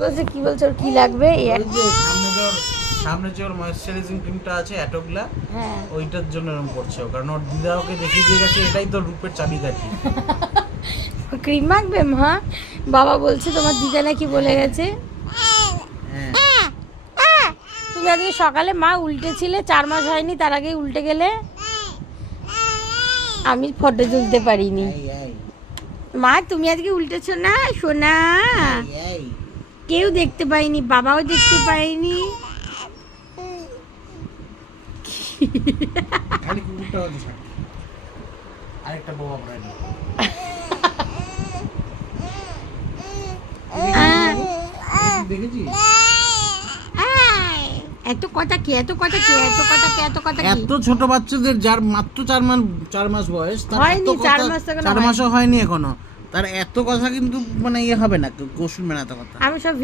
বলছে কি বলছে ওর কি লাগবে? সামনে যে ওর ময়েশ্চারাইজিং ক্রিমটা আছে অ্যাটোগ্লা, হ্যাঁ ওইটার জন্য এরকম করছে, কারণ ওর দিদা ওকে দেখিয়ে দিয়ে গেছে এটাই তো রূপের চাবিকাঠি। ক্রিম মাখবে মা? বাবা বলছে তোমার দিদা নাকি বলে গেছে। তুমি আজকে সকালে মা উল্টেছিলে, 4 মাস হয়নি তার আগেই উল্টে গেলে। আমি ফটো তুলতে পারিনি। মা তুমি আজকে উল্টেছো না সোনা? কেউ দেখতে পাইনি, বাবাও দেখতে পাইনি। খালি কুকুরটা হচ্ছে আরেকটা বাবা প্রাণী। দেখেছিস এত কথা কি, এত কথা কি, এত কথা কি, এত কথা কি? এত ছোট বাচ্চাদের যার মাত্র 4 মাস বয়স, তার হয়নি, 4 মাস 4 মাসও হয়নি এখনো, তার এত কথা কিন্তু মানে ইয়ে হবে না, কেউ শুনবে না এত কথা। আমি সব